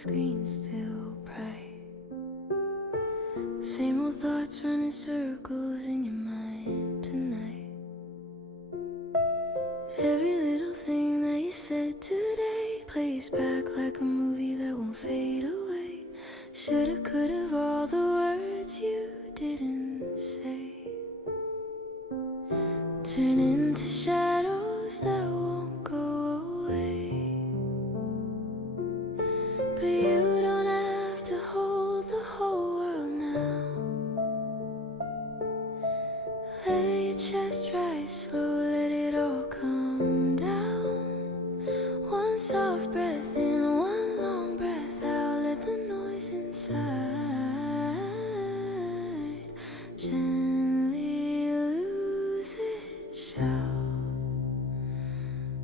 screen still bright. Same old thoughts running circles in your mind tonight. Every little thing that you said today plays back like a movie that won't fade away. Shoulda, coulda, all the words you didn't say turn into shadows that won't go away. But you don't have to hold the whole world now. Let your chest rise slow, let it all come down. One soft breath in, one long breath out. Let the noise inside gently lose its shout.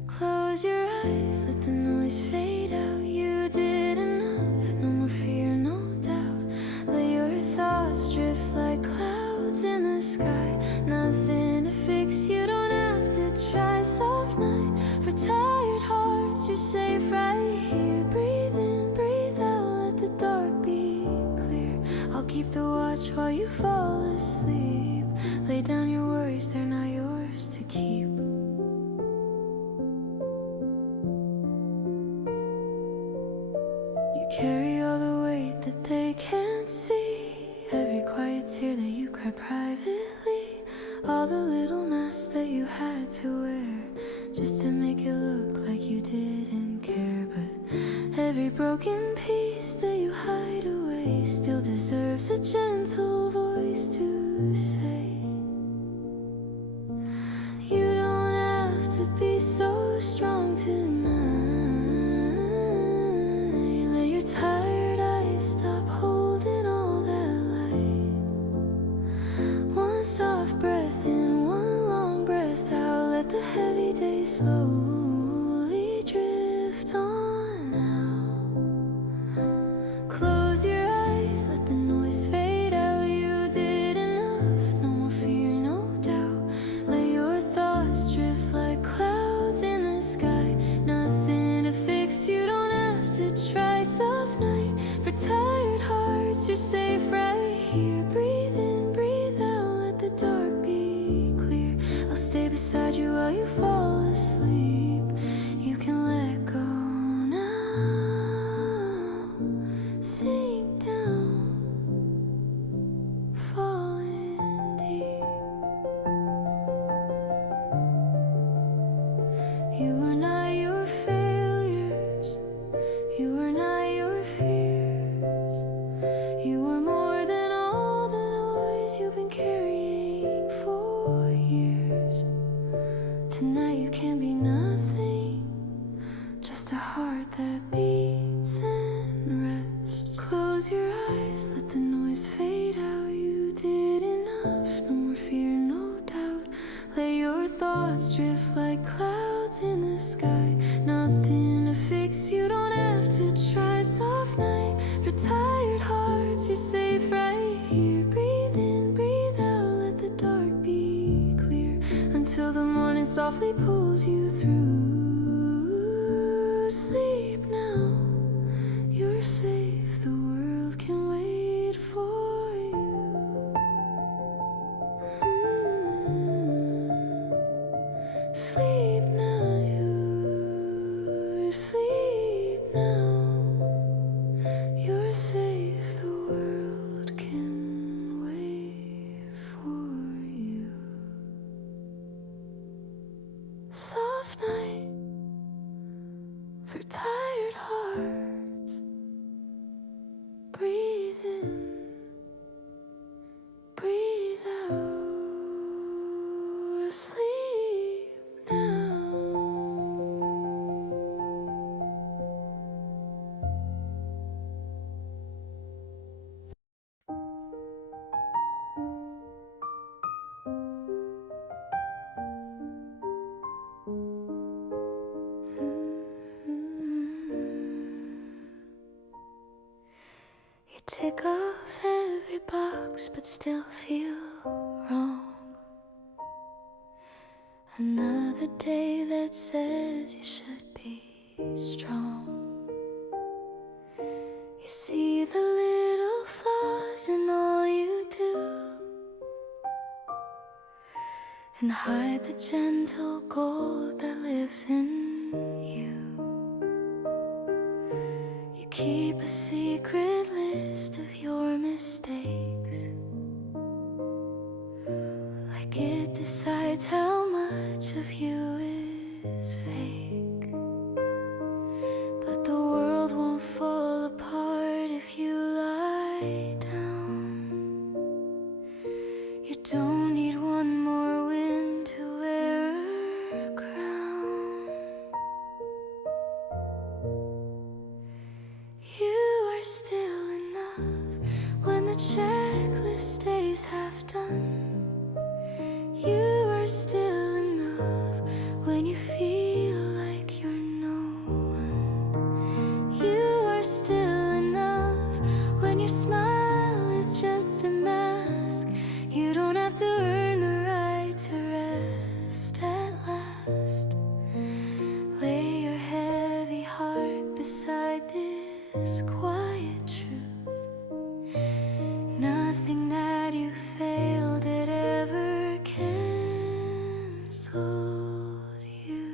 Close your eyes, let the noise fade out. You did enough, no more fear, no doubt. Let your thoughts drift like clouds in the sky. Nothing to fix, you don't have to try. Soft night for tired hearts, you're safe right here. Breathe in, breathe out, let the dark be clear. I'll keep the watch while you fall asleep. Lay down your worries, they're not yours to keep. You carry all the weight that they can't see. Every quiet tear that you cry privately. All the little masks that you had to wear just to make it look like you didn't care. But every broken piece that you hide away still deserves a gentle voice to say, you don't have to be so strong tonight. Let your tired eyes stop holding all that light. One soft breath in, one long breath out. Let the heavy day slowly drift on out. Close your eyes, let the noise fade out. You did enough, no more fear, no doubt. Let your thoughts drift like clouds in the sky. Nothing to fix, you don't have to try. Soft night for tired hearts, you're safe right here. Breathe in, breathe out, let the dark be clear. I'll stay beside you while you fall asleep. You can let go now. Sink down, falling deep. You are not your failures, you are not your fears. You are more than all the noise you've been carrying for years. Tonight you can be nothing, just a heart that beats and rests. Close your eyes, let the noise fade out. You did enough, no more fear, no doubt. Let your thoughts drift like clouds in the sky. Nothing to fix, you don't have to try. Soft night for tired hearts, you're safe right here. Breathe in, breathe out, let the dark be clear. Until the morning softly pulls you through. Sleep now, you're safe, the world can wait for you. Sleep now, you sleep now. You're safe, the world can wait for you. Soft night for tired hearts. Breathe in, breathe out. Sleep now. You tick off every box but still feel wrong. Another day that says you should be strong. can hide the gentle gold that lives in you. You keep a secret list of your mistakes, like it decides how much of you is fake. But the world won't fall apart if you lie down. You don't need one more wind to wear a crown. You are still enough when the checklist stays half done. You are still enough when you feel like you're no one. You are still enough when your smile is just a mask. You don't have to earn the right to rest at last. Lay your heavy heart beside this quiet truth. Nothing that you failed at ever canceled you.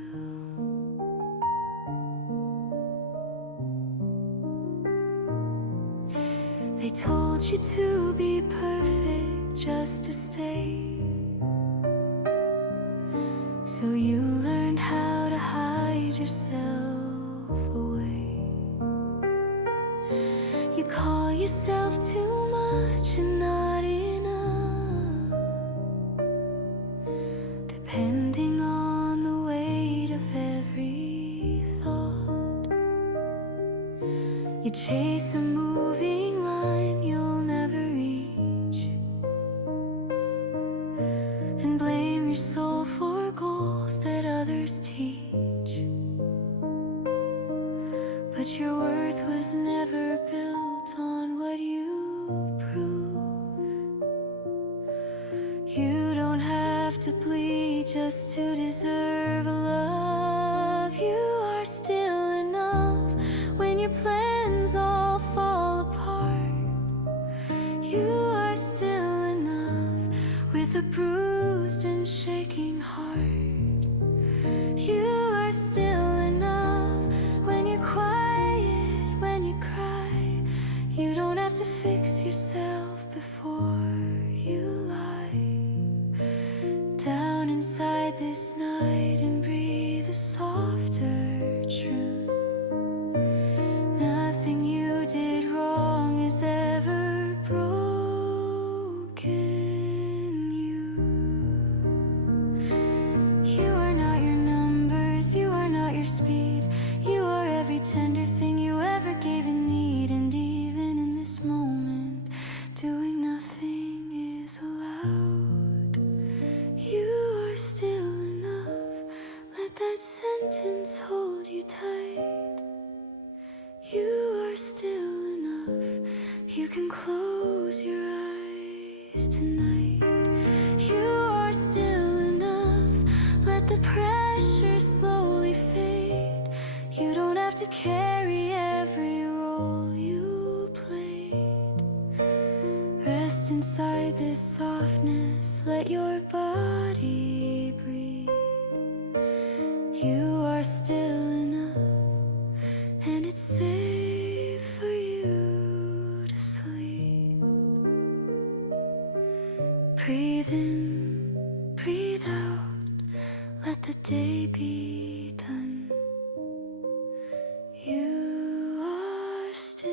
They told you to be perfect just to stay, so you learned how to hide yourself away. You call yourself too much and not enough, depending on the weight of every thought. You chase a moving line you'll never reach, and blame your soul for goals that others teach. But your worth was never built on what you prove. You don't have to bleed just to deserve a love. You are still enough when your plans all fall apart. You are still enough with a bruised and shaking heart. You are still enough when you're quiet, when you cry. You don't have to fix yourself before you lie down inside this night and breathe a softer truth. Nothing you did wrong has ever broken you. You are not your numbers, you are not your speed. You are every tender thing you ever gave in need. And even in this moment, doing nothing is allowed. You are still enough, let that sentence hold you tight. You are still enough, you can close your eyes tonight. You are still enough, let the pressure slowly fade. You don't have to carry every role you played. Rest inside this softness, let your body breathe. You are still enough, and it's safe for you to sleep. Breathe in, breathe out, let the day be done. You are still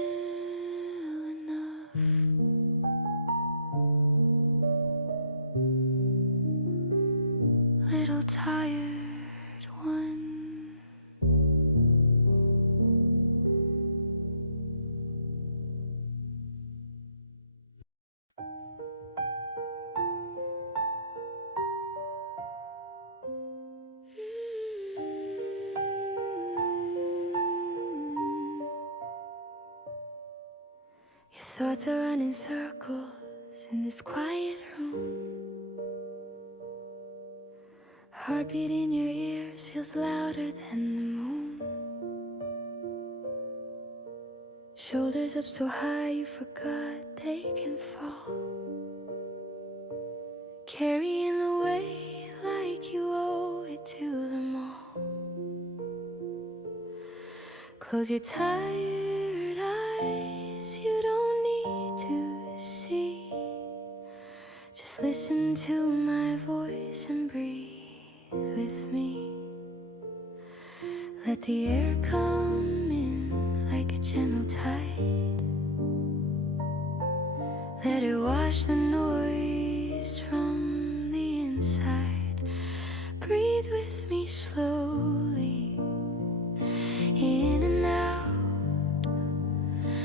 enough. Little tired one. Your thoughts are running circles in this quiet room. Heartbeat in your ears feels louder than the moon. Shoulders up so high you forgot they can fall, carrying the weight like Close your tired eyes, you don't need to see. Just listen to my voice and breathe with me. Let the air come in like a gentle tide. Let it wash the noise from the inside. Breathe with me slowly, in and out,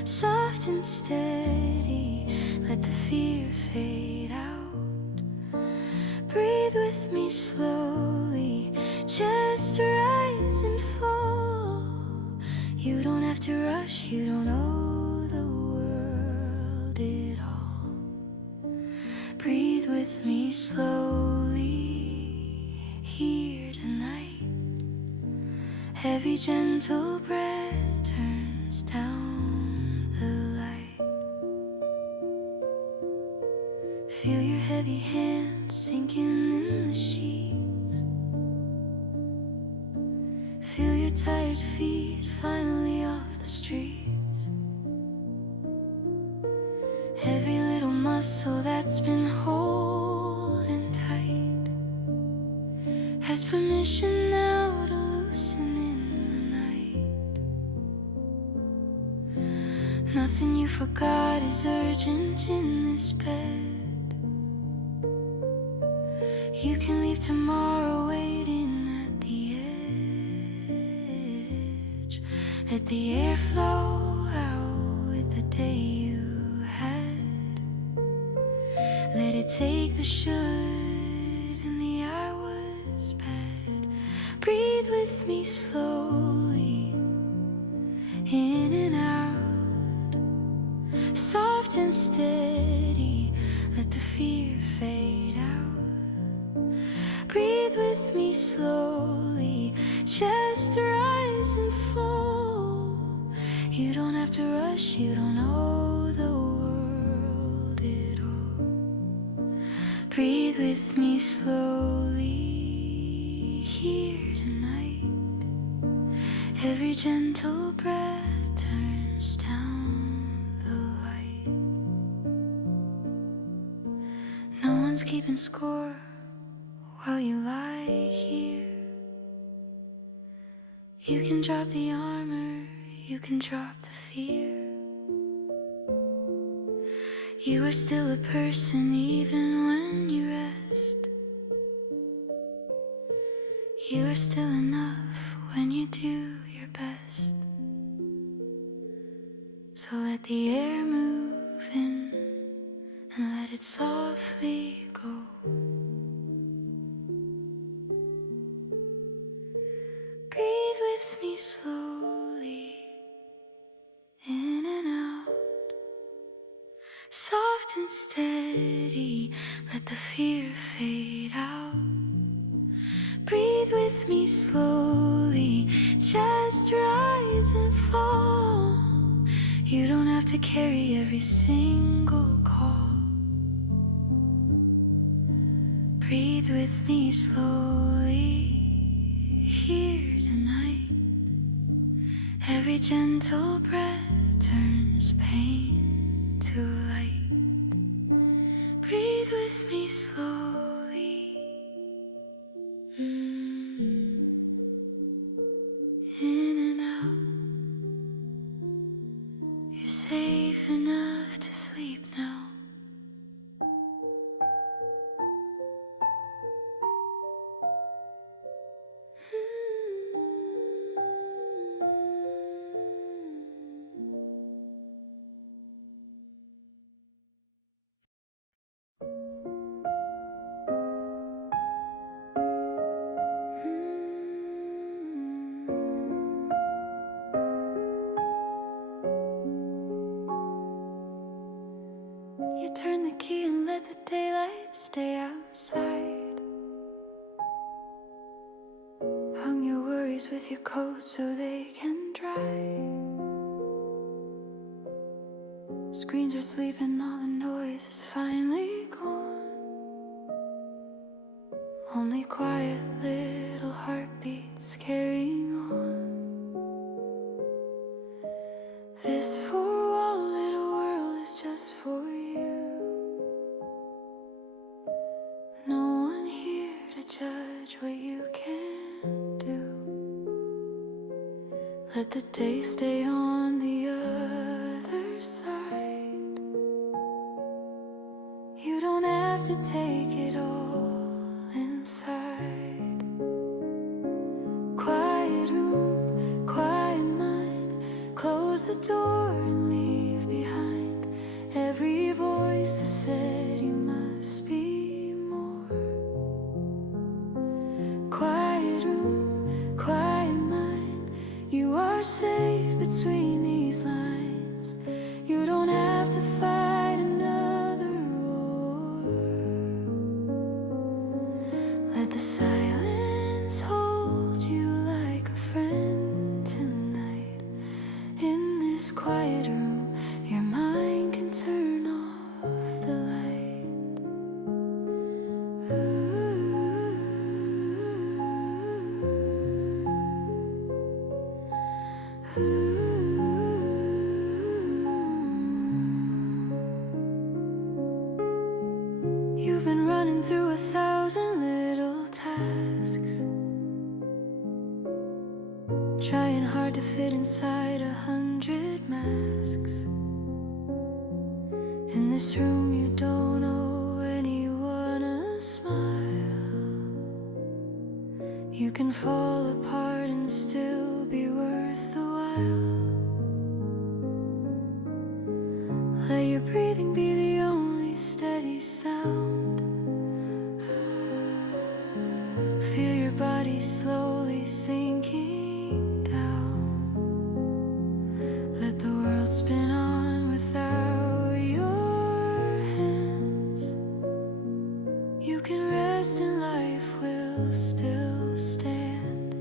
soft and steady. Let the fear fade out. Breathe with me slowly, just rise and fall. You don't have to rush, you don't owe the world it all. Breathe with me slowly, here tonight. Every gentle breath turns down the light. Feel your heavy hands sinking in the sheets. Feel your tired feet finally off the streets. Every little muscle that's been holding tight has permission now to loosen in the night. Nothing you forgot is urgent in this bed. You can leave tomorrow waiting at the edge. Let the air flow out with the day you had. Let it take the should and the I was bad. Breathe with me slowly, in and out, soft and steady. Let the fear fade out. Breathe with me slowly, just rise and fall. You don't have to rush, you don't owe the world it all. Breathe with me slowly, here tonight. Every gentle breath turns down the light. No one's keeping score while you lie here. You can drop the armor, you can drop the fear. You are still a person even when you rest. You are still enough when you do your best. So let the air move in and let it softly go. Breathe with me slowly, in and out, soft and steady. Let the fear fade out. Breathe with me slowly, just rise and fall. You don't have to carry every single call. Breathe with me slowly, here tonight. Every gentle breath turns pain to light. Breathe with me slowly, in and out. You're safe enough to sleep now. You turn the key and let the daylight stay outside. Hung your worries with your coat so they can dry. Screens are sleeping, all the noise is finally gone. Only quiet little heartbeats carrying on. Let the day stay on the other side. You don't have to take it all inside. Quiet room, quiet mind. Close the door and leave behind every voice that said you must be more. Quiet room, quiet mind. You are safe between these lines. You don't have to fight another war. Let the silence hold you like a friend tonight. In this quiet room, your mind can turn off the light. You've been running through 1,000 little tasks, trying hard to fit inside 100 masks. In this room you don't owe anyone a smile. You can fall apart and still be worth the while. Let your breathing be the only steady sound. Feel your body slowly sinking down. Let the world spin on without your hands. You can rest and life will still stand.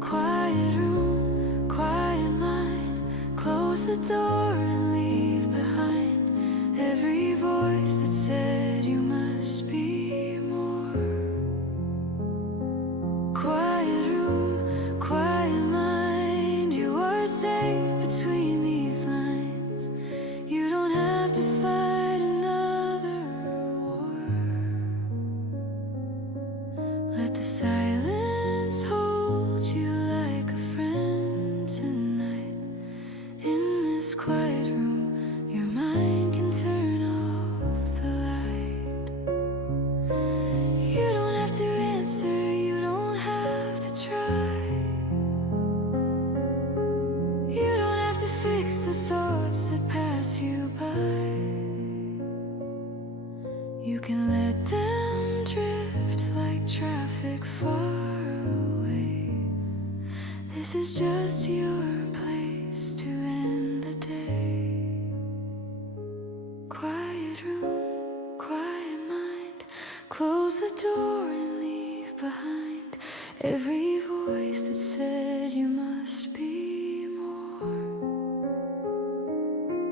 Quiet room, quiet mind. Close the door and leave behind every voice that said you must be more. Quiet room, quiet mind. You are safe between these lines. You don't have to fight another war. Let the silence hold you like a friend tonight. In this quiet room, your mind can turn off the light. You don't have to answer, you don't have to try. You don't have to fix the thoughts that pass you by. You can let them drift like traffic far away. This is just your place to end the day. Quiet room, quiet mind. Close the door and leave behind every voice that said you must be more.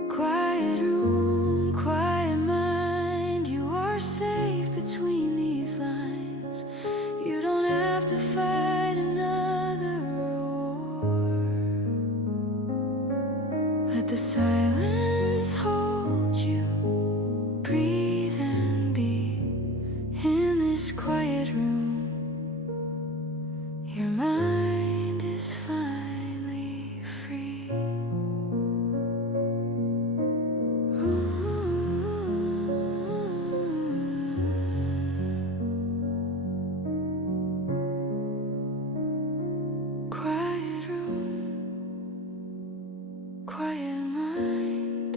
Quiet room, quiet mind. You are safe between these lines. You don't have to fight another war. Let the silence hold you. Breathe and be in this quiet room. Your mind is finally free. Quiet room, quiet mind.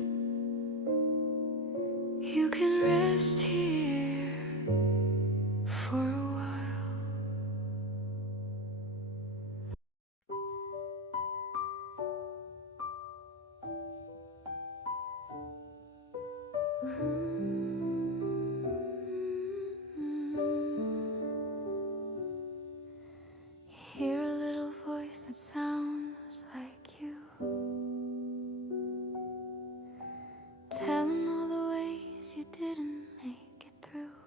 You can rest here for a while. Hear a little voice that sounds like you, telling all the ways you didn't make it through.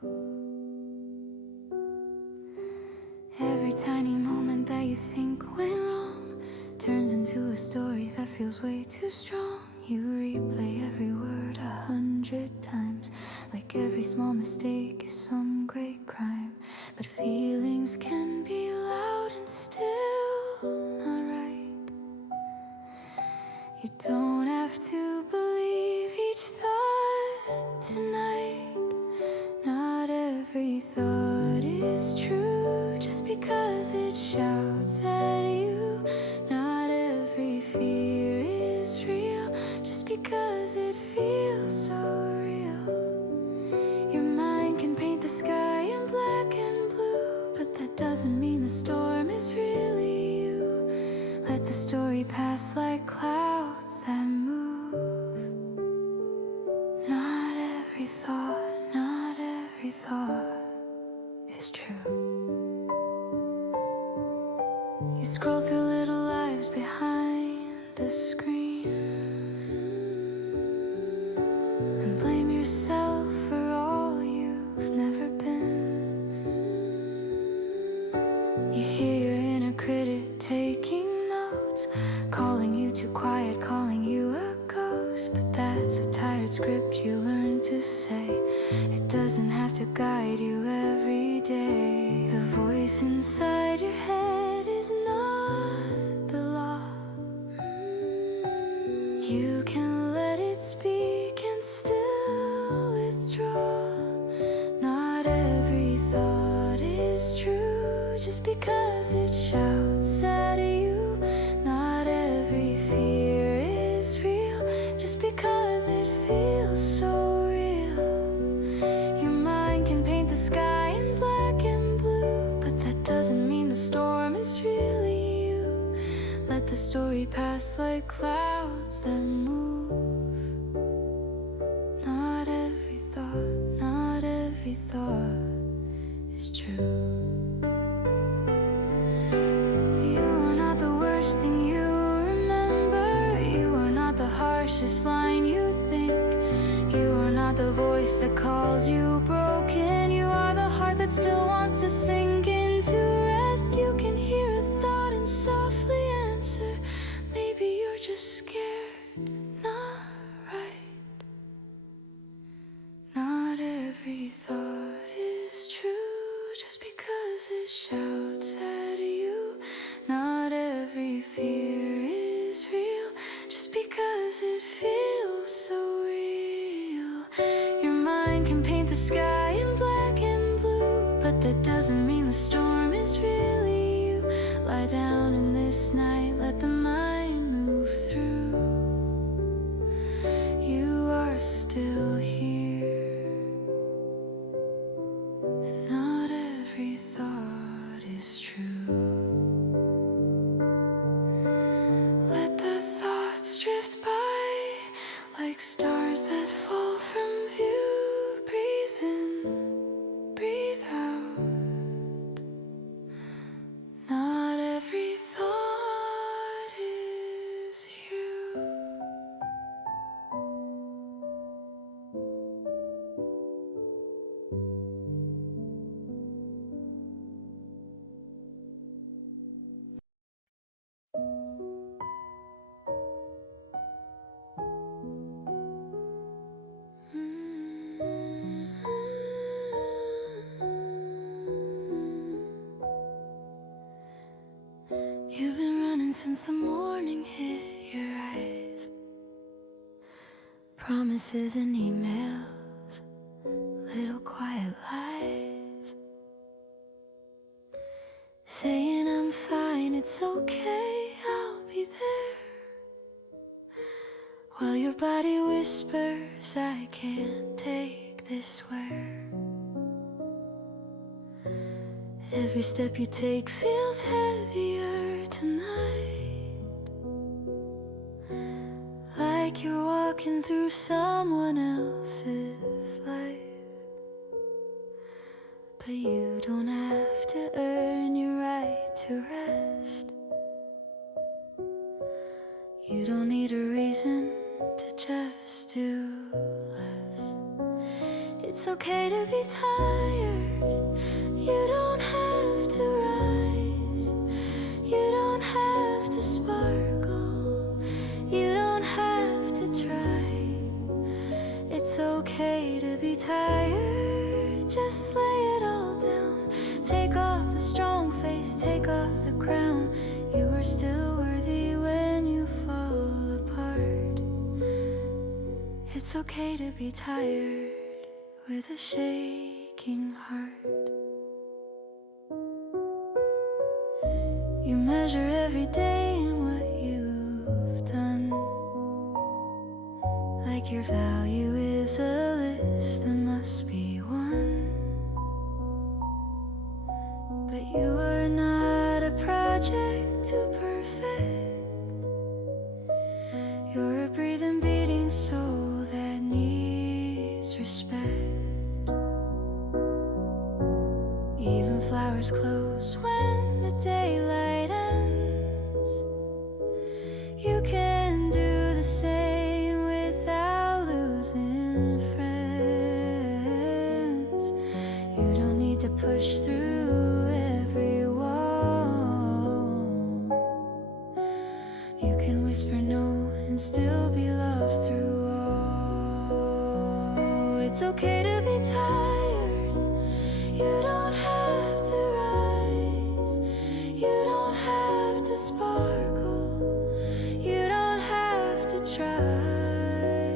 Every tiny moment that you think went wrong turns into a story that feels way too strong. You replay every word 100 times, like every small mistake is some great crime. But feelings can be loud and still not because it shouts at you. Not every fear is real, just because it feels so real. Your mind can paint the sky in black and blue, but that doesn't mean the storm is really you. Let the story pass like clouds that move. Not every thought is true. You scroll through little lives behind a screen and blame yourself for all you've never been. You hear your inner critic taking notes, calling you too quiet, calling you a ghost. But that's a tired script you learn to say. It doesn't have to guide you every day. The voice inside your head is not the law. You can let it speak and still withdraw. Not every thought is true, just because it shouts at you. Not every fear is real, just because it feels so real. Your mind can paint the sky in black and blue, but that doesn't mean the storm is really you. Let the story pass like clouds that move. Not every thought is true. You are not the worst thing you remember. You are not the harshest line you think. You are not the voice that calls you broken. You are the heart that still wants to sink into rest. You can hear a thought and softly answer, maybe you're just scared, not right. Not every thought is true, just because it shouts at you. Not every fear is real, just because it feels so real. Your mind can paint the sky in black and blue, but that doesn't mean the storm is really you. Lie down in this night, let the mind move through. You are still here, and not every thought is true. Let the thoughts drift by like stars that fall from view. Breathe in, breathe out. Not every thought is you. You've been running since the morning hit your eyes. Promises and emails, little quiet lies, saying I'm fine, it's okay, I'll be there. While your body whispers, I can't take this where. Every step you take feels heavier tonight, like you're walking through someone else's life. But you don't have to earn your right to rest. You don't need a reason to just do less. It's okay to be tired. You don't have to rise. You don't have to sparkle. You don't have to try. It's okay to be tired. Just lay it all down. Take off the strong face, take off the crown. You are still worthy when you fall apart. It's okay to be tired with a shaking heart. You measure every day in what you've done, like your value is a list that must be won. But you are not a project to perfect. You're a breathing, beating soul that needs respect. Even flowers close when the daylight ends. You can do the same without losing friends. You don't need to push through every wall. You can whisper no and still be loved through all. It's okay to be tired. You don't have to rise. You don't have to sparkle. You don't have to try.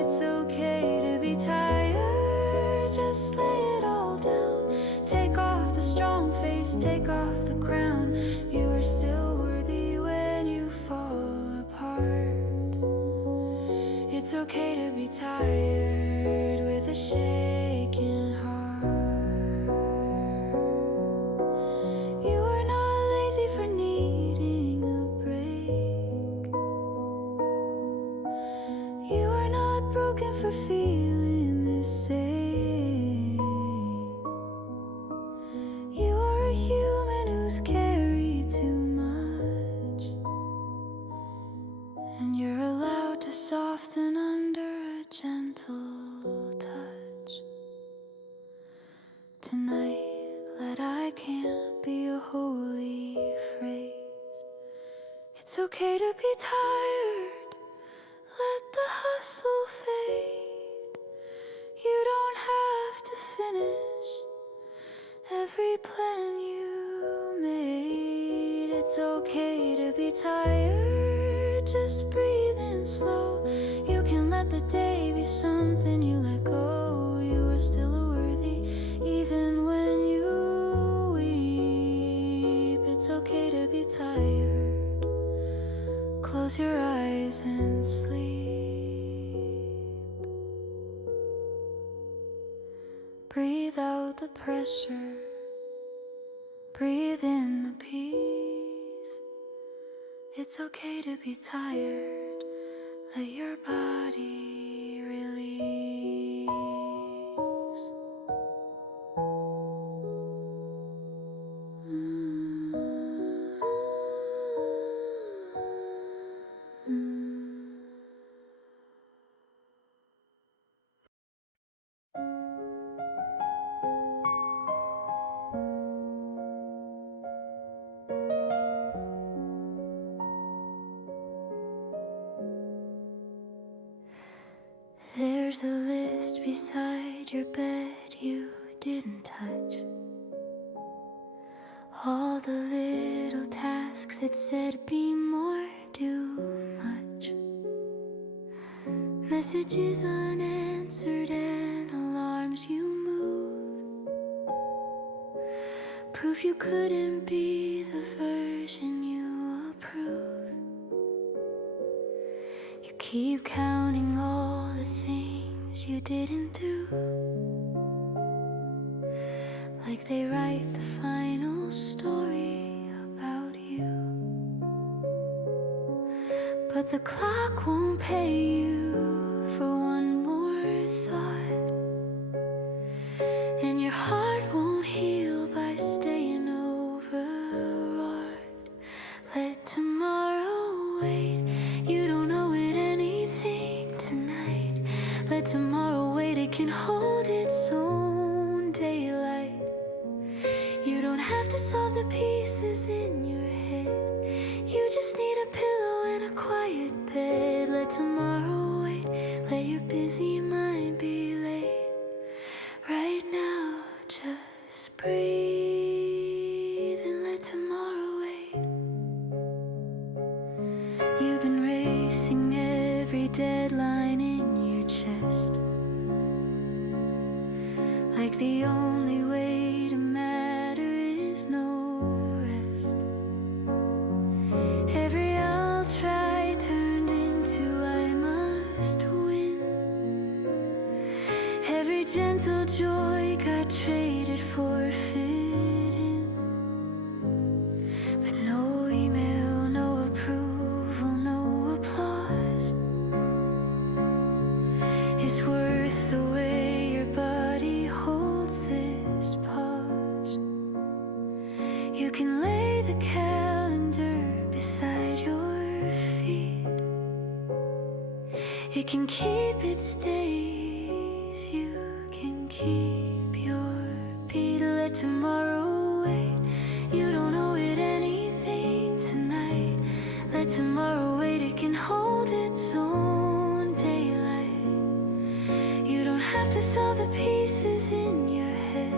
It's okay to be tired. Just lay it all down. Take off the strong face, take off the crown. You are still worthy when you fall apart. It's okay to be tired with a shaking heart. You are not lazy for needing a break. You are not broken for feeling the same. You are a human who's carried too much, and you're allowed to soften under a gentle touch. Tonight, let I can't be a holy phrase. It's okay to be tired. Let the hustle fade. You don't have to finish every plan you made. It's okay to be tired. Just breathe in slow. You can let the day be something you let go. You are still a worthy even when you weep. It's okay to be tired. Close your eyes and sleep. Breathe out the pressure. Breathe in the peace. It's okay to be tired. Let your body release. There's a list beside your bed you didn't touch. All the little tasks it said be more, do much. Messages unanswered and alarms you move. Proof you couldn't be the version you approve. You keep counting all the things you didn't do, like they write the final story about you. But the clock won't pay you for one more thought, and your heart won't heal by staying overwrought. Let tomorrow wait. You don't owe it anything tonight. Let tomorrow wait. It can hold its own daylight. You don't have to solve the pieces in your head. You just need a pillow and a quiet bed. Let tomorrow wait. Let your busy mind be late. Right now, just breathe and let tomorrow wait. You've been racing every deadline in your chest, like the only way to matter is no rest. You can lay the calendar beside your feet. It can keep its days, you can keep your beat. Let tomorrow wait, you don't owe it anything tonight. Let tomorrow wait, it can hold its own daylight. You don't have to solve the pieces in your head,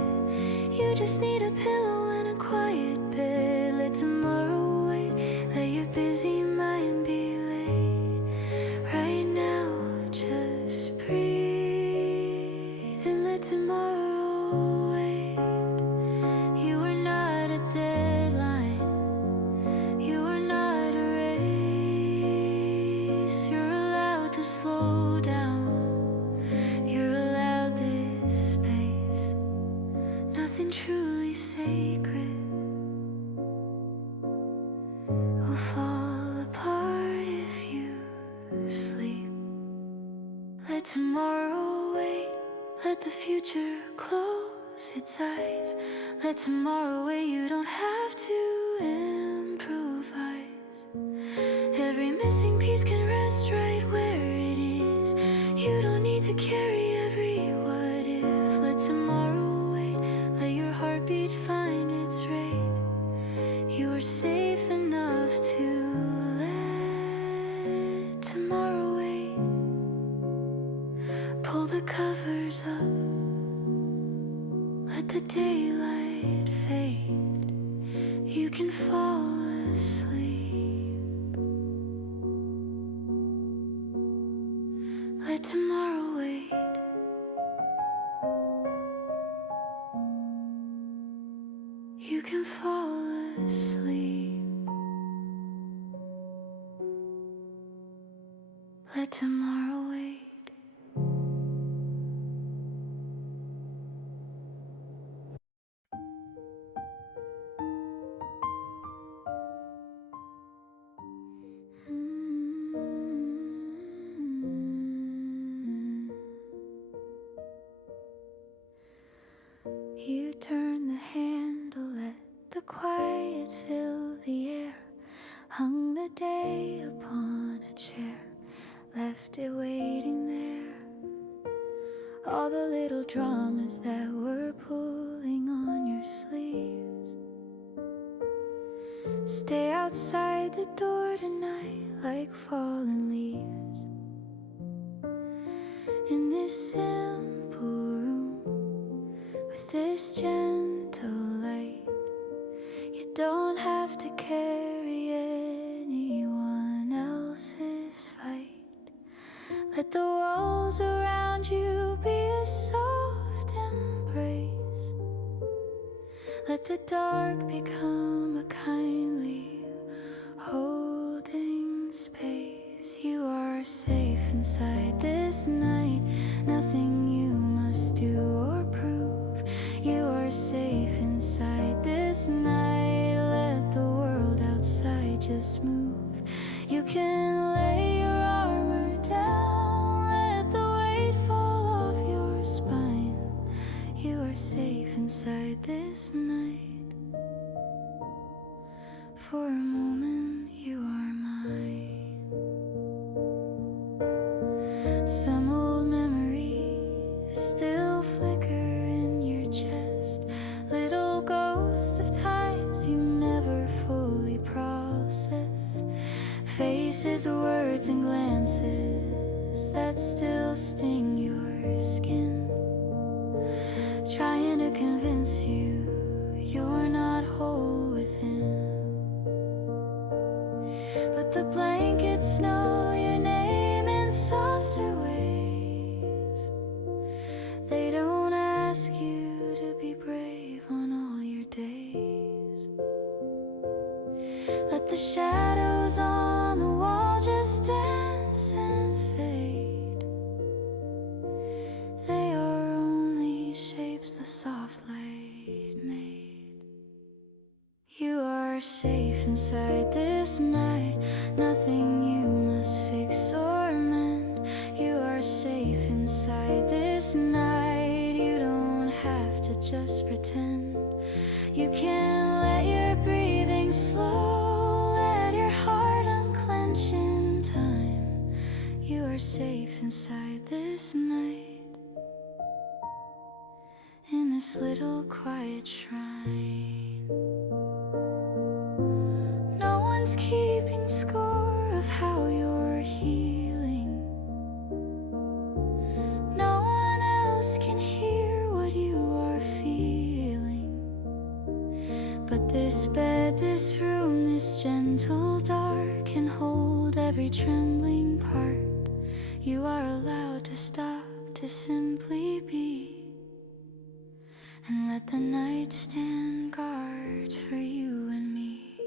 you just need a pillow and a quiet bed. Let tomorrow wait, let your busy mind be late. Right now, just breathe and let tomorrow wait. You are not a deadline, you are not a race. You're allowed to slow down, you're allowed this space. Nothing truly sacred will fall apart if you sleep. Let tomorrow wait, let the future close its eyes. Let tomorrow wait, you don't have to improvise. Every missing piece can rest right where it is. You don't need to carry every what if. Let tomorrow wait, let your heartbeat find its rate. You are safe enough to let tomorrow wait. Pull the covers up, let the daylight fade. You can fall asleep. Let tomorrow wait. You can fall asleep. Let tomorrow wait. You turn the handle, let the quiet fill the air. Hung the day upon a chair, left it waiting there. All the little dramas that were pulling on your sleeves stay outside the door tonight like fallen leaves. In this simple room with this gentle light, you don't have to carry anyone else's fight. Let the walls around you be a soft embrace. Let the dark become a kindly holding space. You are safe inside this night, nothing you must do or prove. You are safe inside this night, let the world outside just move. You can lay your armor down, let the weight fall off your spine. You are safe inside this night. For a moment you are mine. Some old memories still flicker in your chest, little ghosts of times you never fully process. Faces, words and glances that still sting your skin, trying to convince you you're not whole within. But the blankets know your name in softer ways. They don't ask you to be brave on all your days. Let the shadows on the wall just dance and fade. They are only shapes the soft light made. You are safe inside this night, nothing you must fix or mend. You are safe inside this night, you don't have to just pretend. You can let your little quiet shrine. No one's keeping score of how you're healing. No one else can hear what you are feeling. But this bed, this room, this gentle dark can hold every trembling part. You are allowed to stop, to simply be, and let the night stand guard for you and me.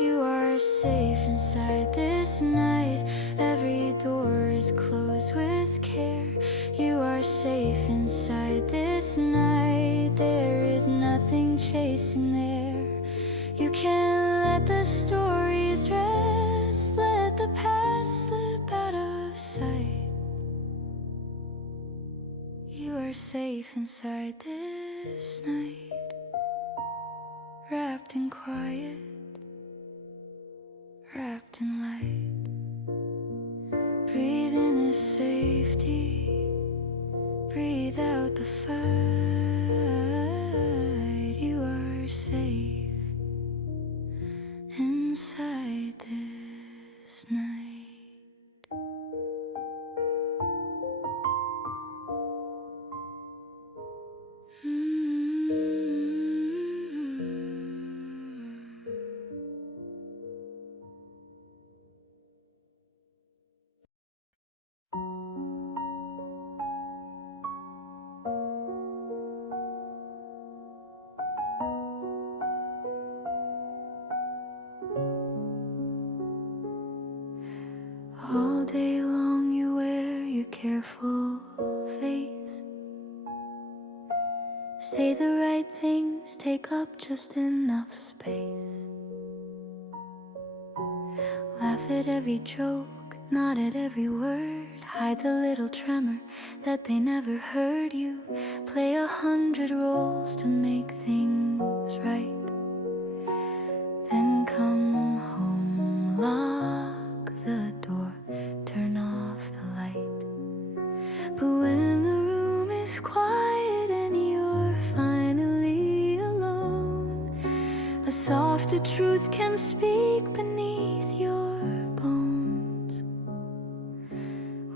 You are safe inside this night. Every door is closed with care. You are safe inside this night. There is nothing chasing there. You can let the stories rest, let the past slip out of sight. You are safe inside this night, wrapped in quiet, wrapped in light. Breathe in this safety, breathe out the fight. You are safe inside this night. All day long you wear your careful face. Say the right things, take up just enough space. Laugh at every joke, nod at every word. Hide the little tremor that they never heard you. Play 100 roles to make things right. Then come home, lock the door, turn off the light. But when the room is quiet and you're finally alone, a softer truth can speak beneath your bones.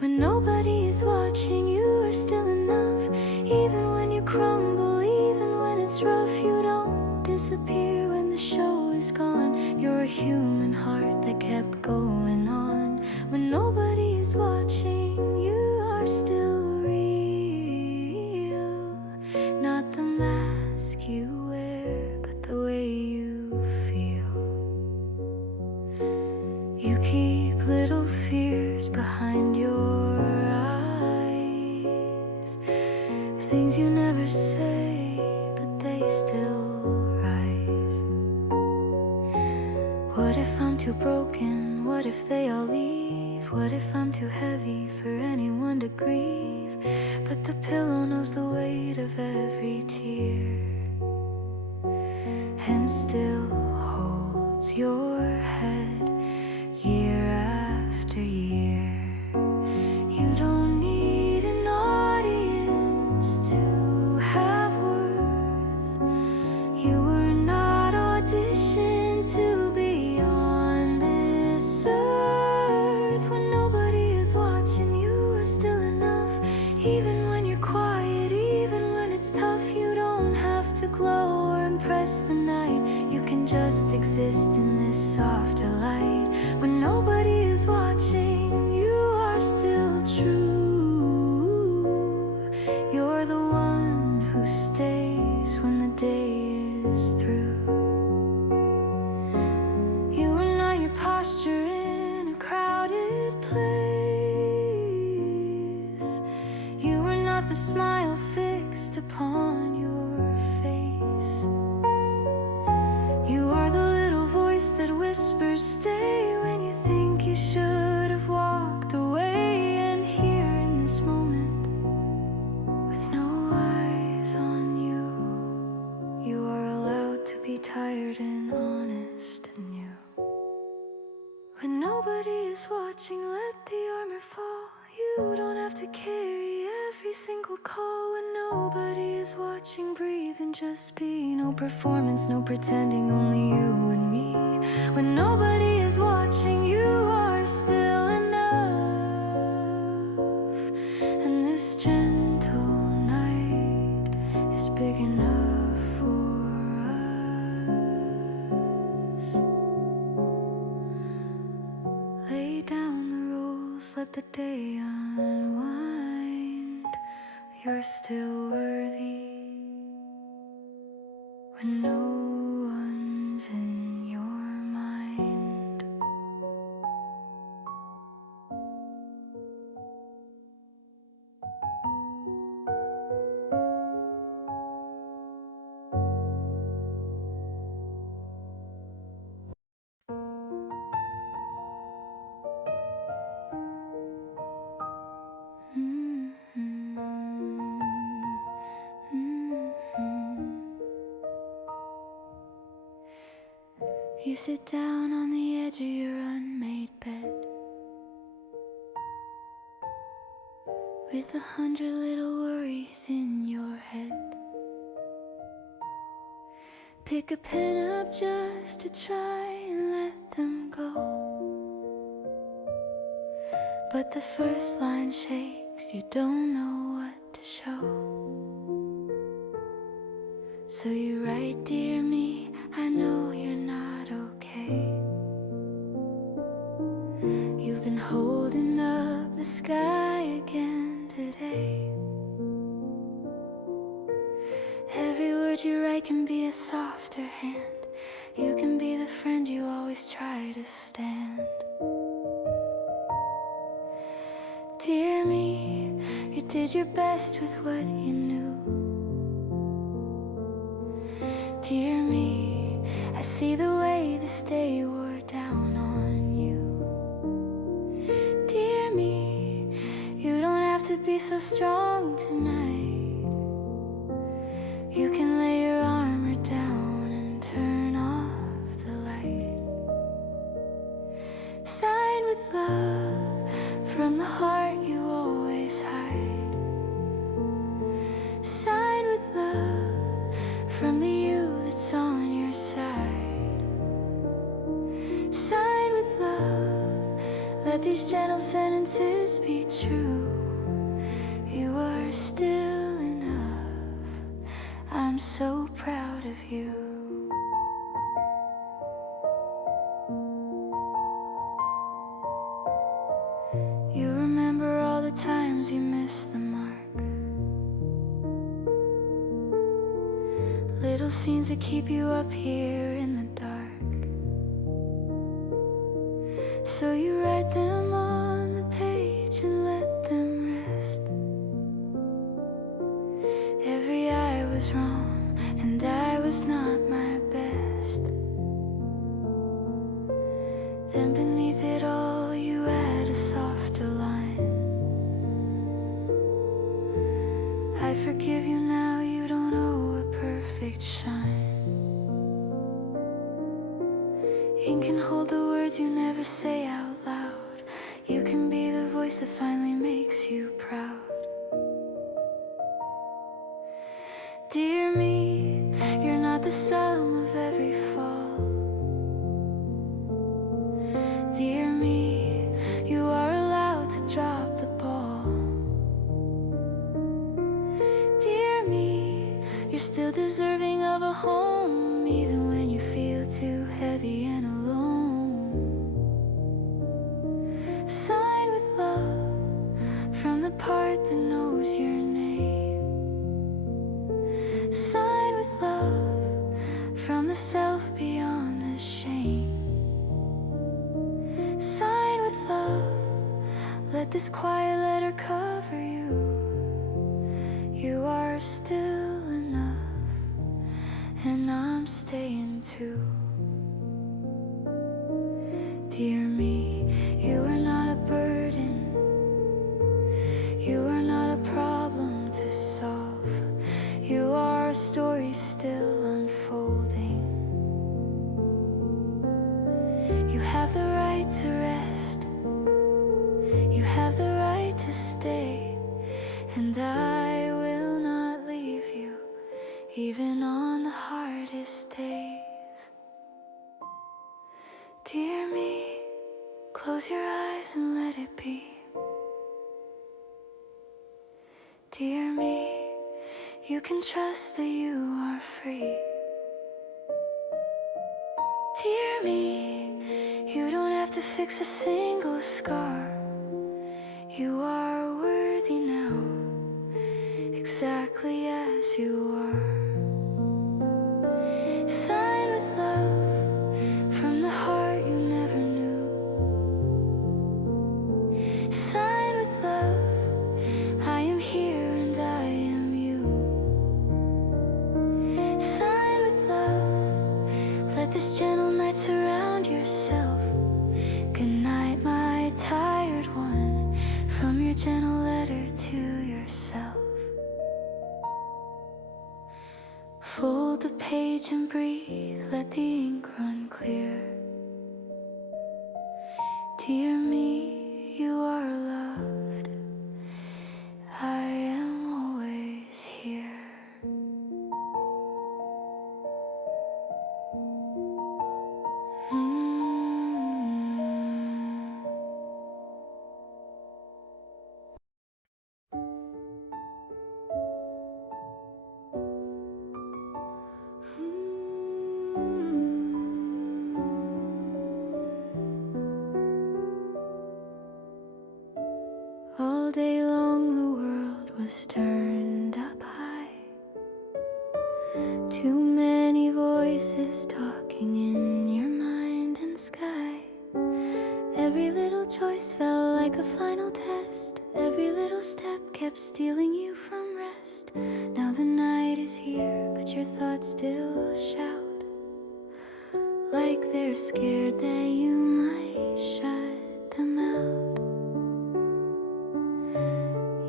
When nobody is watching, you are still enough. Even when you crumble, even when it's rough, you don't disappear when the show is gone. You're a human heart that kept going on. When nobody is watching, you are still real. Not the mask you wear, but the way you feel. You keep little fears behind your eyes, things you never say, but they still rise. What if I'm too broken? What if they all leave? What if I'm too heavy for anyone to grieve? But the pillow knows the weight of every tear, and still holds your head year after year. You don't need an audience to have worth. You were not auditioned to be on this earth. When nobody is watching, you are still enough. Even when you're quiet, even when it's tough, you don't have to glow or impress the night. You can just exist in this softer light. When nobody is watching, you are still true. You're the one who stays when the day is through. You are not your posture in a crowded place. You are not the smile fixed upon your face. You are the little voice that whispers, stay, when you think you should have walked away. And here in this moment, with no eyes on you, you are allowed to be tired and honest and new. When nobody is watching, let the armor fall. You don't have to carry every every single call when nobody is watching. Breathe and just be. No performance, no pretending, only you and me. When nobody is watching, you are still enough. And this gentle night is big enough for us. Lay down the rules, let the day unwind. You're still worthy when no one's in your mind. You sit down on the edge of your unmade bed with 100 little worries in your head. Pick a pen up just to try and let them go, but the first line shakes, you don't know what to show. So you write, dear me, I know you're not okay. You've been holding up the sky again today. Every word you write can be a softer hand. You can be the friend you always try to stand. Dear me, you did your best with what you knew. Dear me, I see the way this day wore down on you. Dear me, you don't have to be so strong tonight. You can lay your armor down and turn off the light. Sign with love from the heart you always hide. Sign with love from the you that's on your side. Sign with love, let these gentle sentences be true. You are still enough, I'm so proud of you. You remember all the times you missed the mark. Little scenes that keep you up here in the dark. So you write them on the page and let them rest. Every I was wrong and I was not my best. Then beneath it all you add a softer line. I forgive you now, you don't owe a perfect shine. Ink can hold the words you never say out loud. You can be the voice that finally makes you proud. Dear me, you're not the sum of every fall. Dear me, you are allowed to drop the ball. Dear me, you're still deserving of a home, even when you feel too heavy and alone. Sign with love from the part that knows your name. Sign with love from the self beyond the shame. Sign with love, let this quiet letter cover you. You are still enough, and I'm staying too. Dear me, you are not a burden. You are not a problem to solve. You are a story still unfolding. You have the right to rest. You have the right to stay. And Close your eyes and let it be. Dear me, you can trust that you are free. Dear me, you don't have to fix a single scar. You are worthy now, exactly as you are. Sign with love from the heart you never knew. Sign with love, I am here and I am you. Sign with love, let this gentle night surround yourself. Good night, my tired one, from your gentle letter to yourself. Fold the page and breathe, let the ink run clear. Dear me, you are loved, I am always here. All day long the world was turned up high. Too many voices talking in your mind and sky. Every little choice felt like a final test. Every little step kept stealing you from rest. Now the night is here, but your thoughts still shout, like they're scared that you might shut them out.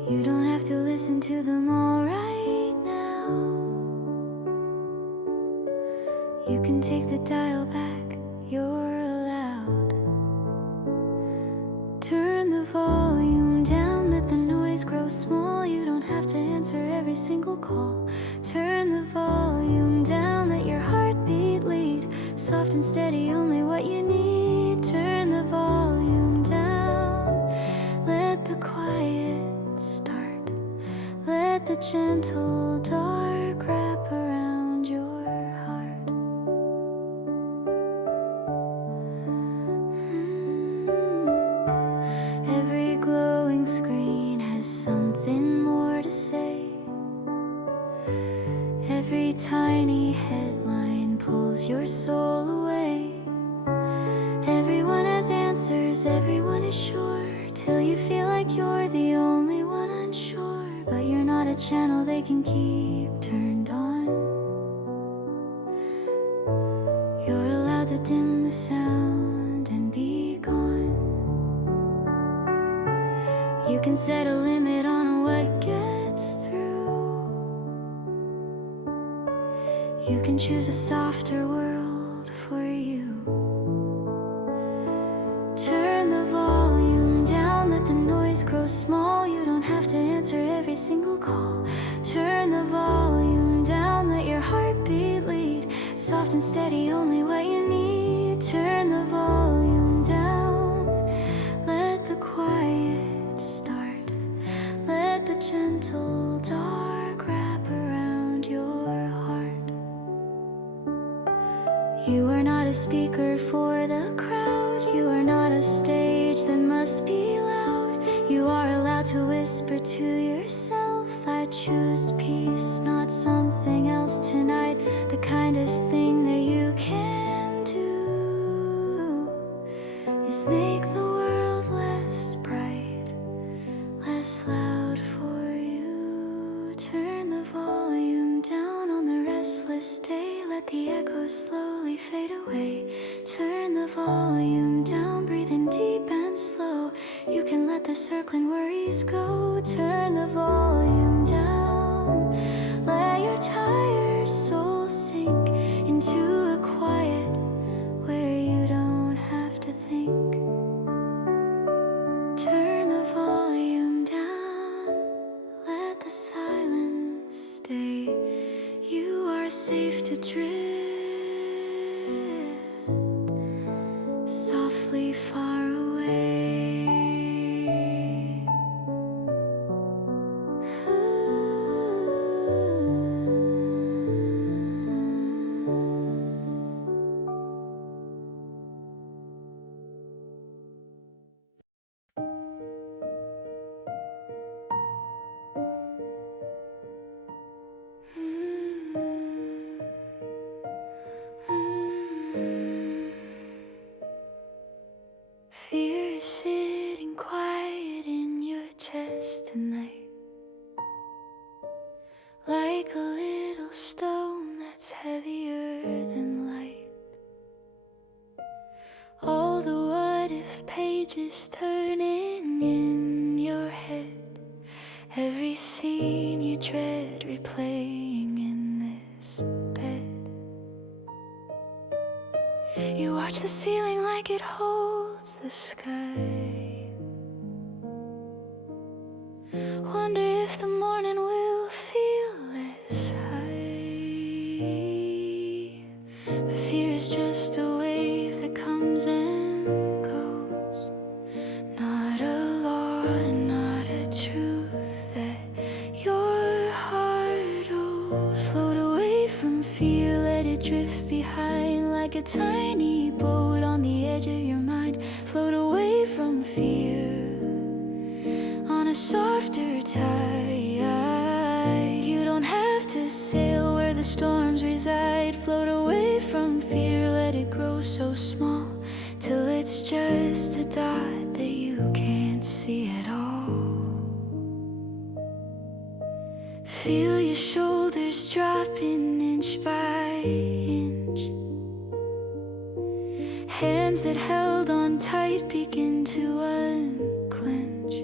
You don't have to listen to them all right now. You can take the dial back, you're allowed. Turn the volume down, let the noise grow small. You don't have to answer every single call. Turn the volume down, let your heartbeat lead. Soft and steady, only what you need. Turn the volume down, let the quiet start. Let the gentle dark wrap around your heart. Every glowing screen has something more to say. Every tiny headline pulls your soul away. Everyone has answers, everyone is sure, till you feel like you're the only one unsure. But you're not a channel they can keep turned on. You're allowed to dim the sound and be gone. You can set a limit on what gets through. You can choose a softer world for you. Turn the volume down, let the noise grow small. You don't have to answer every single call. Turn the volume down, let your heartbeat lead. Soft and steady, only what you need. Turn the volume down, let the quiet start. Let the gentle dark wrap around your heart. You are not a speaker for the crowd. You are not a stage that must be loud. You are allowed to whisper to yourself, I choose peace, not something else tonight. The kindest thing that you can do is make the world less bright, less loud for you. Turn the volume down on the restless day. Let the echoes slowly fade away. Turn the volume down, breathe in deep and slow. You can let the circling worries go. Turn the volume down, let your tired soul sink into a quiet where you don't have to think. Turn the volume down, let the silence stay. You are safe to drift softly far away. than light. All the what if pages turning in your head, every scene you dread replaying in this bed. You watch the ceiling like it holds the sky, wonder if the morning will feel less high. But fear is just a wave that comes and goes, not a law, not a truth that your heart owes. Float away from fear, let it drift behind like a tiny boat on the edge of your mind. Float away from fear on a softer tide. You don't have to sail where the storms reside. Float away from fear, let it grow so small till it's just a dot that you can't see at all. Feel your shoulders dropping inch by inch. Hands that held on tight begin to unclench.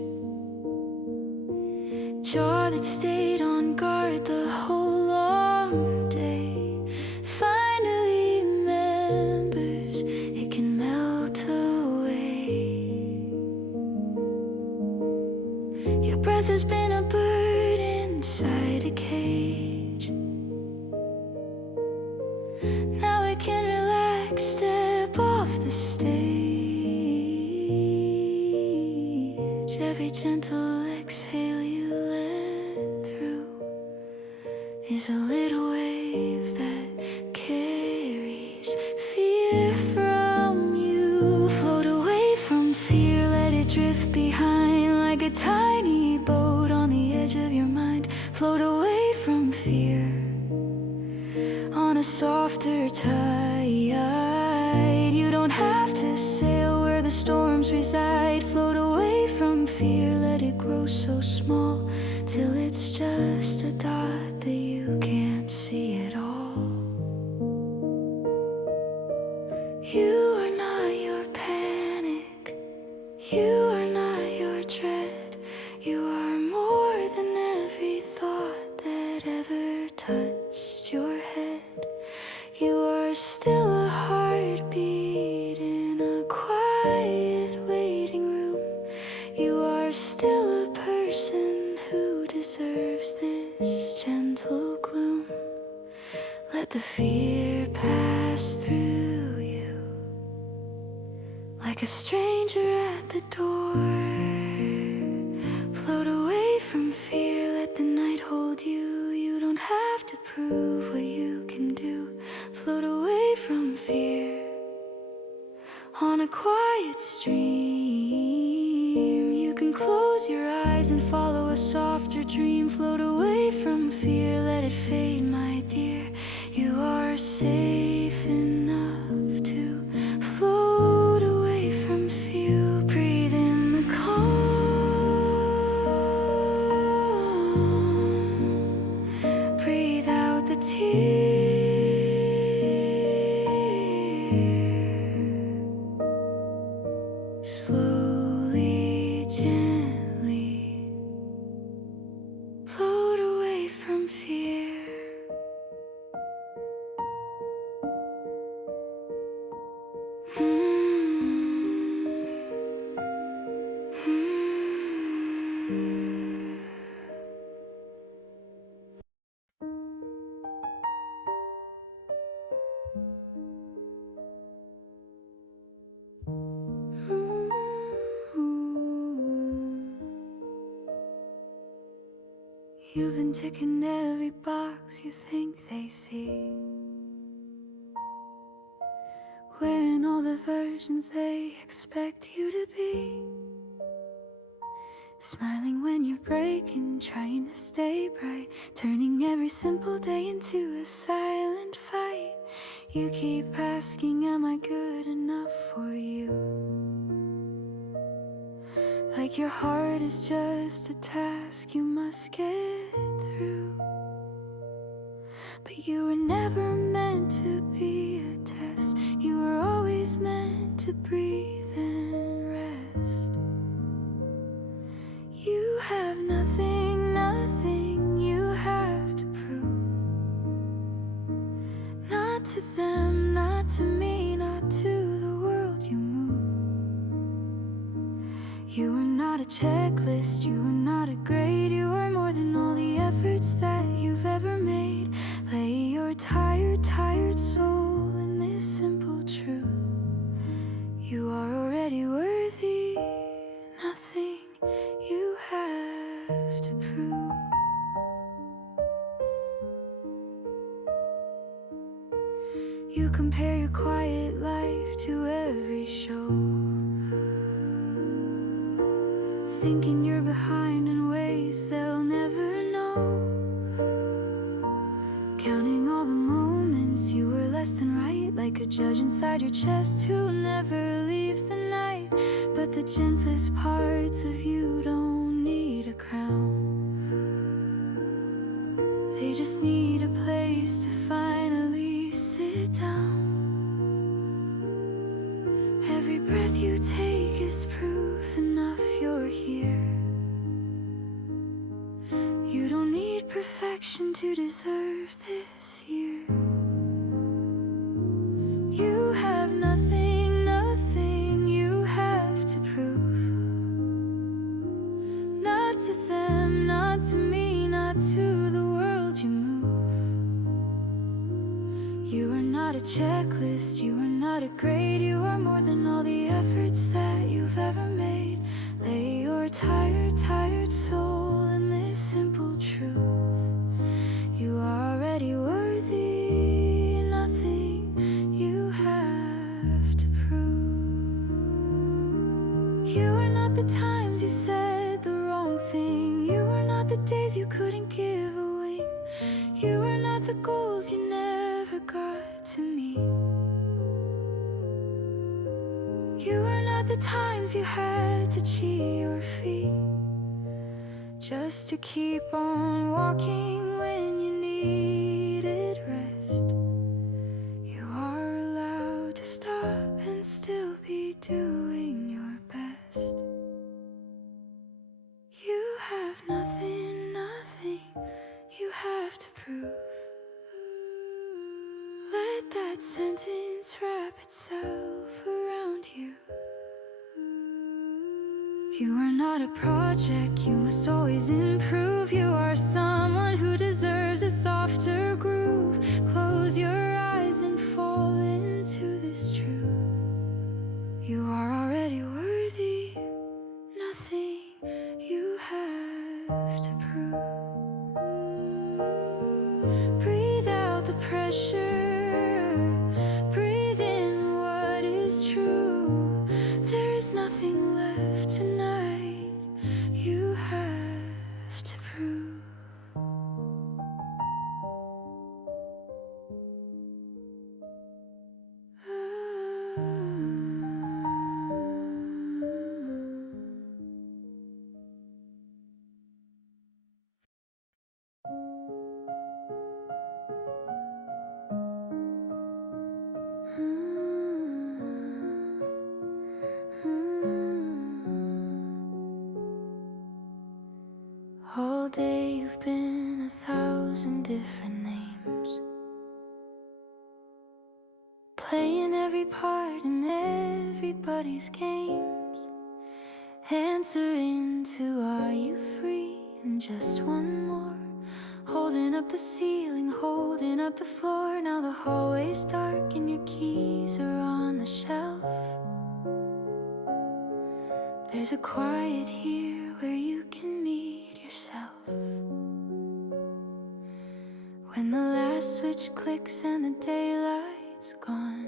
Jaw that stayed on guard the whole long day finally remembers it can melt away. Your breath has been a bird inside a cage. Now it can relax, step off the stage. Every gentle exhale you let through is a little wave that carries fear from you. Float away from fear, let it drift behind like a tiny boat on the edge of your mind. Float away from fear on a softer tide. You don't have to sail where the storms reside. Float away from fear, let it grow so small till it's just a dot that you can't see at all. You are not your panic, you are not your dread. You are more than every thought that ever touched your head. You are still a heartbeat in a quiet waiting room. You are still a person who deserves this gentle gloom. Let the fear pass through you like a stranger at the door. Float away from fear, let the night hold you. You don't have to prove what you can do. Float away from fear on a quiet stream. You can close your eyes and follow a softer dream. Float away from fear, let it fade, my dear. You are safe enough to float away from fear. Breathe in the calm, breathe out the tears. Slowly, gently, float away from fear. You've been ticking every box you think they see, wearing all the versions they expect you to be, smiling when you're breaking, trying to stay bright, turning every simple day into a silent fight. You keep asking, am I good enough for you? Like your heart is just a task you must get through. But you were never meant to be to them, not to me, not to the world you move. You are not a checklist, you are not a grade. You are more than all the efforts that you've ever made. Lay your tired, tired soul in this simple truth. You are already worthy, nothing you have to prove. You compare your quiet life to every show, thinking you're behind in ways they'll never know. Counting all the moments you were less than right, like a judge inside your chest who never leaves the night. But the gentlest parts of you don't need a crown. They just need a place to finally sit down. Every breath you take is proof enough you're here. You don't need perfection to deserve this here. You have nothing, nothing you have to prove. Not to them, not to me, not to the world you move. You are not a checklist, you are not a grade. You are more than all the efforts that you've ever made. Lay your tired, tired soul in this simple truth. You are already worthy, nothing you have to prove. You are not the times you said the wrong thing. You are not the days you couldn't give a wing. You are not the goals you never got to meet. You are not the times you had to cheat your feet just to keep on walking when you needed rest. You are allowed to stop and still be doing your best. You have nothing, nothing you have to prove. Let that sentence wrap itself around you. You are not a project, you must always improve. You are someone who deserves a softer groove. Close your eyes and fall into this truth. You are already worthy, nothing you have to prove. Breathe out the pressure, breathe in what is true. There is nothing left tonight you have to prove. All day you've been 1,000 different names, playing every part in everybody's games. Answering to are you free? And just one more. Holding up the ceiling, holding up the floor. Now the hallway's dark and your keys are on the shelf. There's a quiet here where you can meet yourself. When the last switch clicks and the daylight's gone,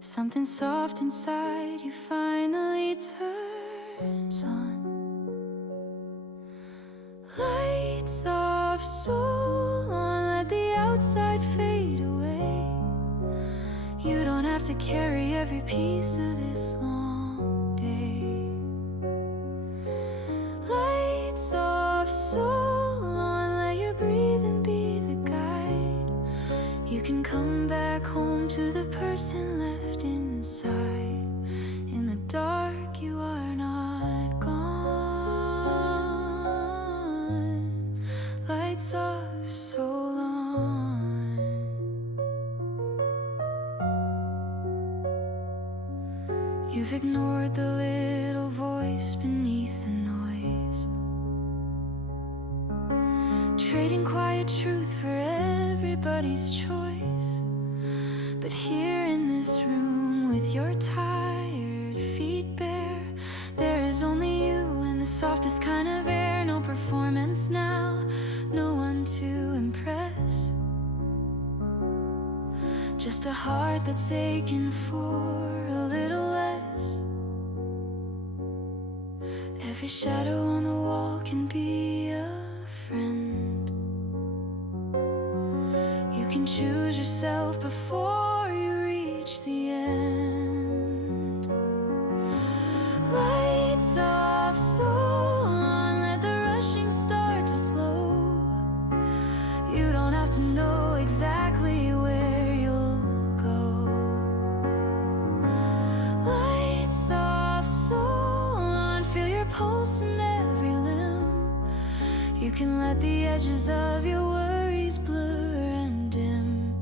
something soft inside you finally turns on. Lights off, soul on, let the outside fade away. You don't have to carry every piece of this long day. Lights off, soul on, let your breathing be the guide. You can come back home to the person left inside. In the dark you are not gone. Lights off, soul on. You've ignored the little voice beneath the noise, trading quiet truth for everybody's choice. But here in this room with your tired feet bare, there is only you and the softest kind of air. No performance now, no one to impress, just a heart that's aching for a little less. Every shadow on the wall can be a friend. You can choose yourself before you reach the end. Lights off, soul on, let the rushing start to slow. You don't have to know exactly where you'll go. Lights off, soul on, feel your pulse in every limb. You can let the edges of your worries blur and dim.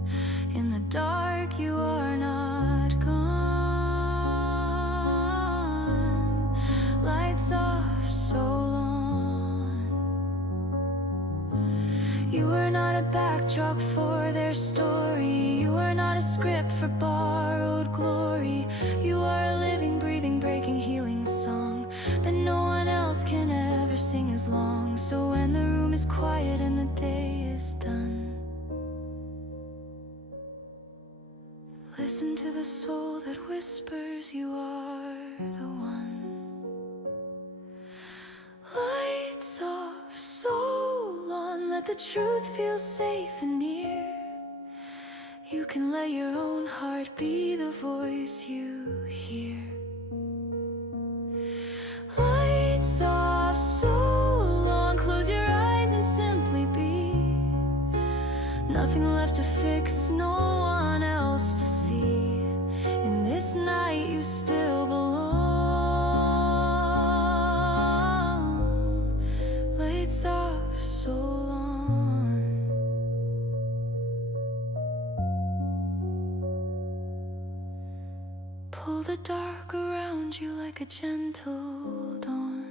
In the dark you are not gone. Lights off, soul on. You are not a backdrop for their story. You are not a script for borrowed glory. You are a living, breathing, breaking, healing song that no one else can ever sing as long. So when the room is quiet and the day is done, listen to the soul that whispers you are the one. Lights off, soul on, let the truth feel safe and near. You can let your own heart be the voice you hear. Lights off, soul on, close your eyes and simply be. Nothing left to fix, no one else to see. In this night you still belong. Lights off, soul on. Pull the dark around you like a gentle dawn.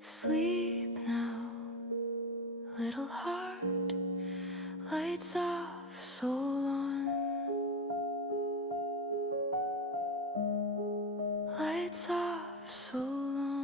Sleep now, little heart. Lights off, soul on. Lights off, soul on.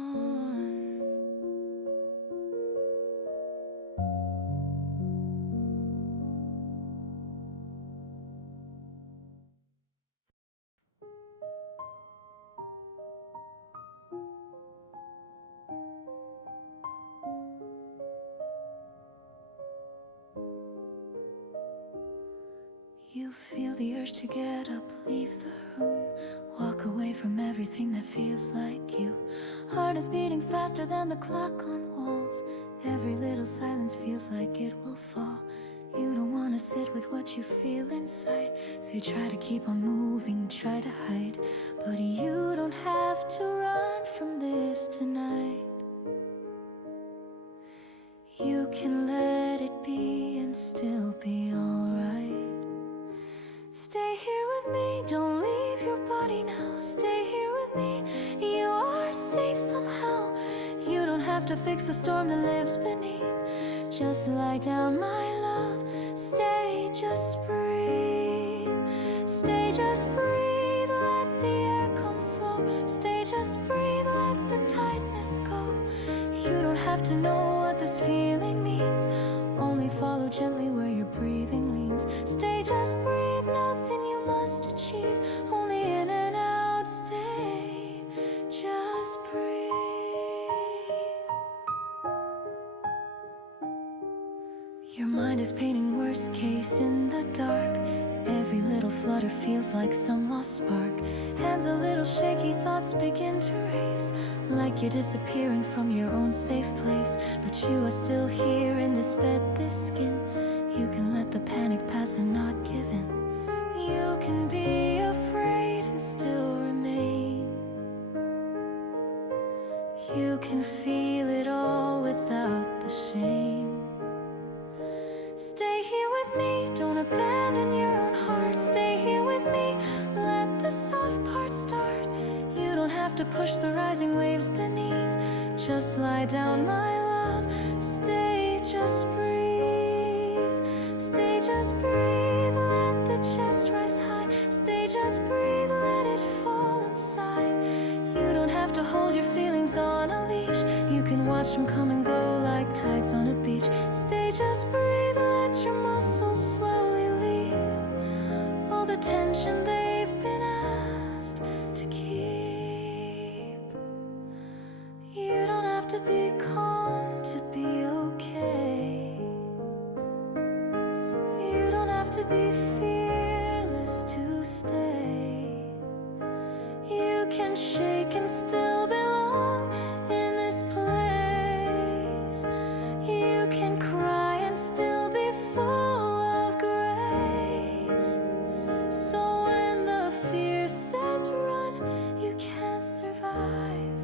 You feel the urge to get up, leave the room, walk away from everything that feels like you. Heart is beating faster than the clock on walls. Every little silence feels like it will fall. You don't want to sit with what you feel inside, so you try to keep on moving, try to hide. But you don't have to run from this tonight. You can let it be and still be alright. Stay here with me, don't leave your body now. Stay here with me, you are safe somehow. You don't have to fix the storm that lives beneath. Just lie down, my love. Stay, just breathe. Stay, just breathe, let the air come slow. Stay, just breathe, let the tightness go. You don't have to know what this feeling means, only follow gently where your breathing leans. Stay, just breathe, nothing you must achieve, only in and out. Stay, just breathe. Your mind is painting worst case in the dark. Every little flutter feels like some lost spark. Hands a little shaky, thoughts begin to race, like you're disappearing from your own safe place. But you are still here in this bed, this skin. You can let the panic pass and not give in. You can be afraid and still remain. You can feel it all without the shame. Stay here with me, don't abandon your own heart. Stay here with me, let the soft part to push the rising waves beneath. Just lie down, my love. Stay, just breathe. Stay, just breathe. Let the chest rise high. Stay, just breathe. Let it fall inside. You don't have to hold your feelings on a leash. You can watch them come and go like tides on a beach. Stay, just breathe. Let your muscles slowly leave all the tension they've been asked to keep. You don't have to be calm to be okay. You don't have to be fearless to stay. You can shake and still belong in this place. You can cry and still be full of grace. So when the fear says run, you can't survive.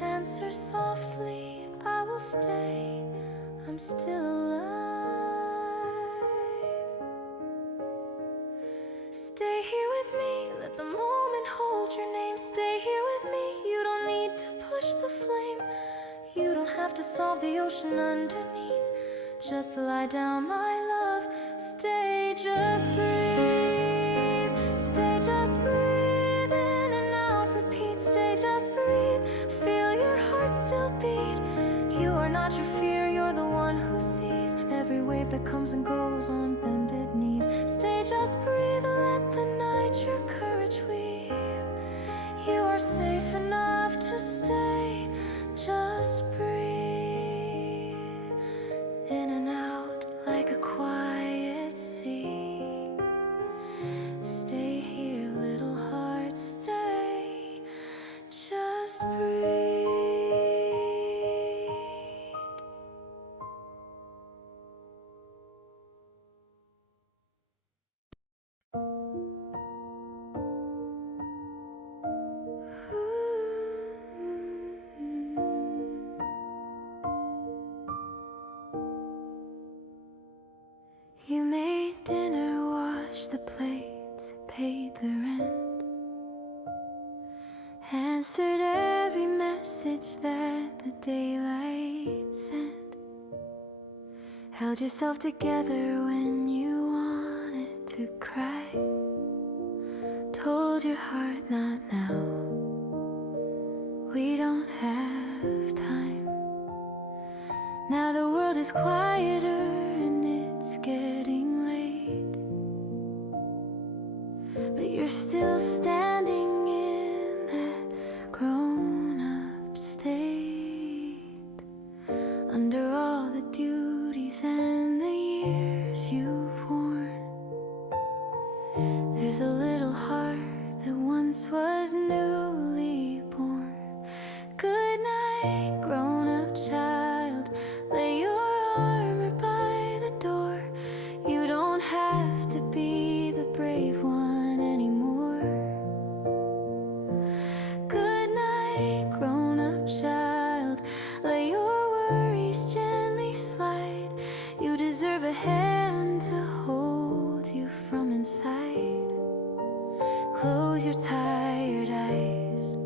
Answer softly, I will stay. I'm still alive. Stay here with me, let the moment hold your name. Stay here with me, you don't need to push the flame. You don't have to solve the ocean underneath. Just lie down, my love. Stay, just breathe. Stay, just breathe. In and out, repeat. Stay, just breathe. Feel your heart still beat. You are not your fear, you're the one who sees every wave that comes and goes on bended knees. Stay, just breathe. Let the night your courage weave. You are safe enough to stay. Just breathe. In and out like a quiet sea. Stay here, little heart, stay. Just breathe. You made dinner, washed the plates, paid the rent, answered every message that the daylight sent, held yourself together when you wanted to cry, told your heart not now, we don't have time. Now the world is quieter and it's getting late, but you're still standing in that grown-up state, under all the duties and the years you've worn. There's a little heart that once was newly born. Good night, grown-up child. Lay your armor by the door. You don't have to be the brave one anymore. Good night, grown-up child. Lay your worries gently slide. You deserve a hand to hold you from inside. Close your tired eyes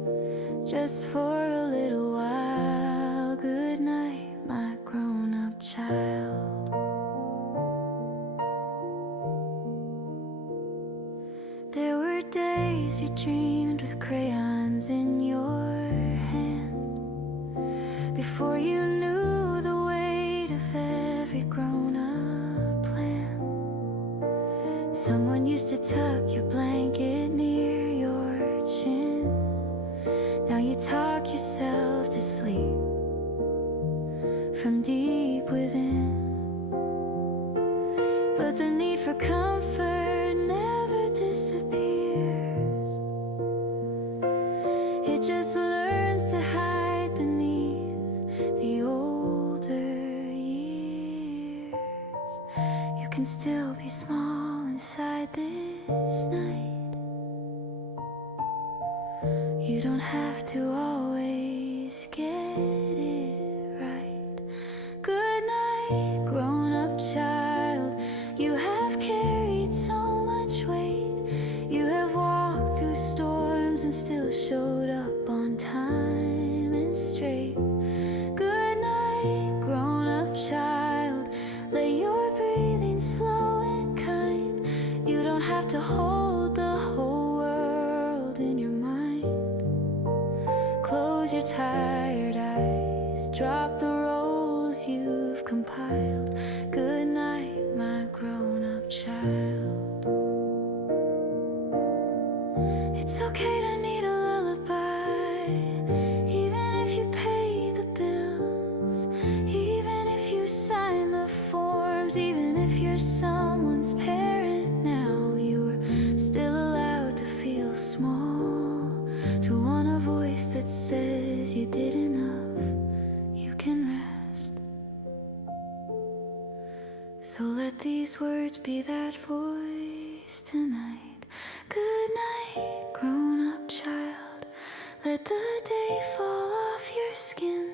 just for a little while. Good night, my grown-up child. There were days you dreamed with crayons in your hand, before you knew the weight of every grown-up plan. Someone used to tuck your blanket near your chin. Now you talk yourself to sleep from deep within. But the need for comfort never disappears. It just learns to hide beneath the older years. You can still be small inside this night. You don't have to always get it right. Good night, grown-up child. You have carried so much weight. You have walked through storms and still show to hold the whole world in your mind. Close your tired eyes, drop the roles you've compiled. Good night, my grown-up child. It's okay to need a lullaby, even if you pay the bills, even if you sign the forms, even if you're someone's parent now. You're still allowed to feel small, to want a voice that says you did enough. You can rest. So let these words be that voice tonight. Good night, grown-up child. Let the day fall off your skin.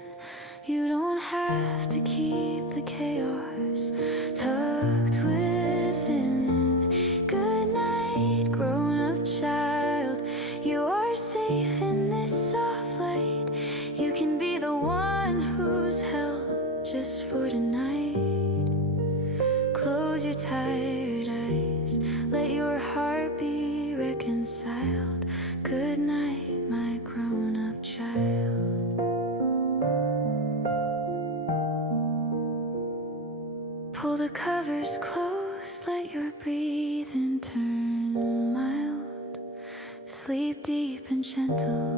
You don't have to keep the chaos tucked within. Good night, grown-up child. You are safe in this soft light. You can be the one who's held just for tonight. Close your tired eyes, let your heart be reconciled. Good night, my grown-up child. Pull the covers close, let your breathing turn mild. Sleep deep and gentle.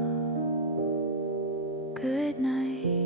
Good night.